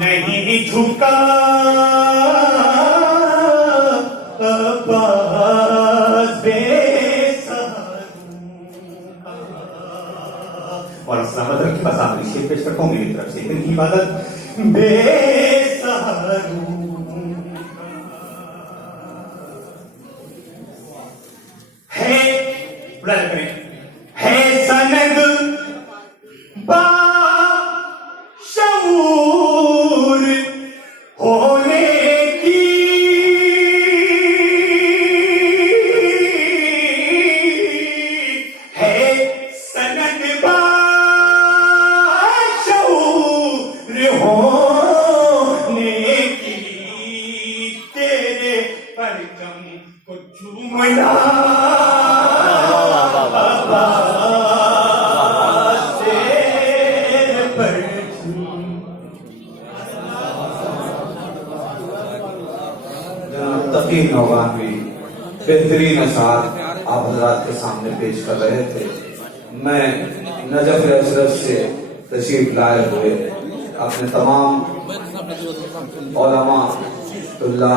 नहीं झुका और सलामत रखी बस आखिरी शेर पेश करता हूँ मेरी तरफ से इनकी इबादत बेसहारू है बुला करें है सनद बाशऊर होने की है सनद बाशऊर होने की तेरे परचम को झूमना तकीन नौगान में बेहतरीन अशार आप हजरात के सामने पेश कर रहे थे। मैं नजफ अशरफ से तशरीफ लाए हुए अपने तमाम उलमा तुल्लाब